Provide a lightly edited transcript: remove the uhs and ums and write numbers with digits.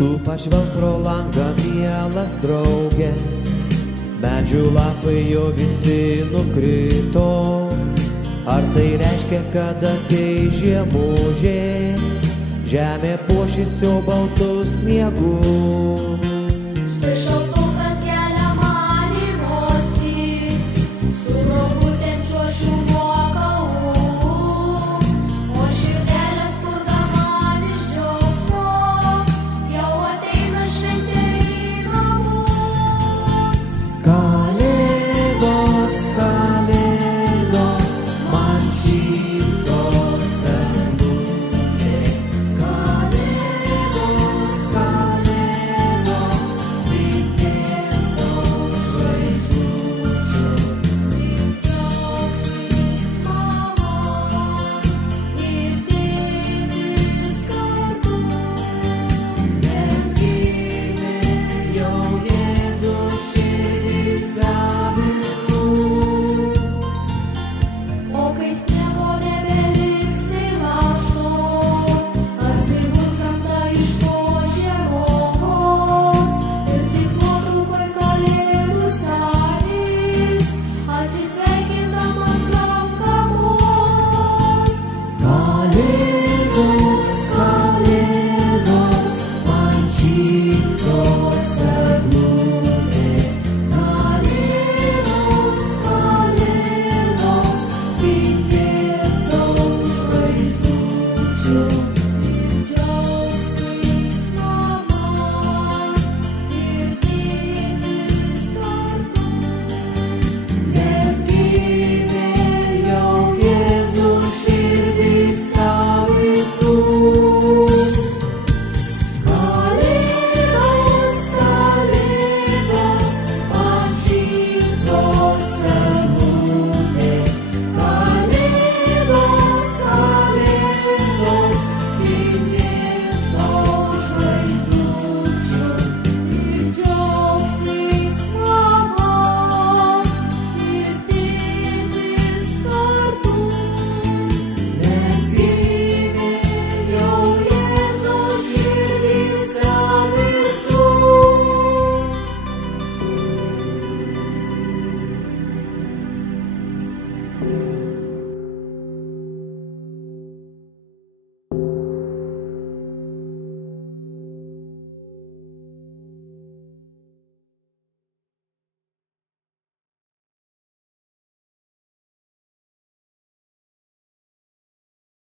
Tu pažvelk pro langą, mielas draugė, medžių lapai jo visi nukrito. Ar tai reiškia, kad ateis žiemužė, žemė puošis jo baltus sniegus? Štai šaltukas kelia man į nosį, su rogutėm čiuošiu nuo kalvų, o širdelė spurda man iš džiaugsmo, jau ateina šventė į namus. Kalėdos, kalėdos, man šypsos eglutė. Kalėdos, kalėdos, vilties daug žvaigždučių. Ir džiaugsis mama, ir tėtis kartu, Nes gimė jau Jėzus širdyse visų. o kai sniego nebeliks nei lašo, atsibus gamta iš po žiemos, ir tik nuotraukoj kalėdų senis, atsisveikindamas ranką mos. Kalėdos, kalėdos, man šypsos eglutė. Kalėdos, kalėdos, vilties daug žvaigždučių.